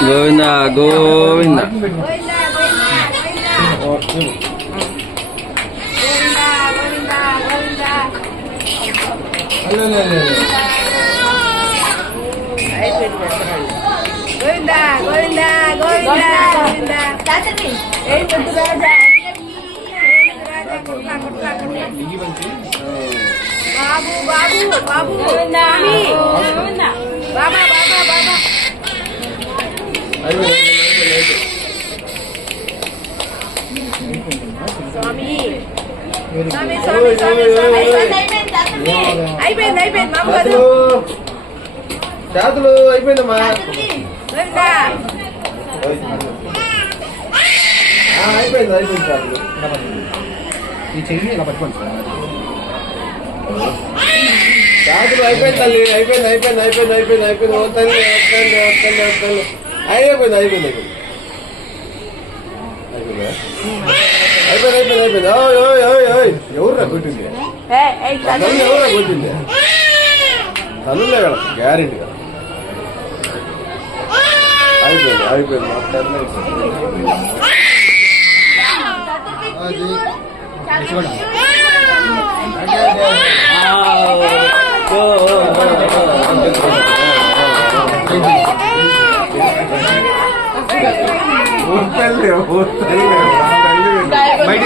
గోవింద గోవింద. బాబు బాబు బాబు బాబా బాబా బాబా స్వామి స్వామి స్వామి స్వామి స్వామి అయిపోయింది అయిపోయింది బాబు గారు చేతులు అయిపోయిందమ్మా. అయిపోయింది అయిపోయింది చేతులు. ఈ చెయ్యి ఇలా పట్టుకోండి సార్. చేతులు అయిపోయింది తల్లి. అయిపోయింది అయిపోయింది అయిపోయింది అయిపోయింది అయిపోయింది. ఓ తల్లి వస్తుంది వస్తుంది వస్తుంది. అయిపోయింది అయిపోయింది అయిపోయింది అయిపోయింది అయిపోయింది అయిపోయింది. ఎవర్రా కొట్టింది? ఎవర్రా కొట్టింది? తల్లులే కదా గ్యారెంటీ కదా. అయిపోయింది అయిపోయింది మొత్తం బయట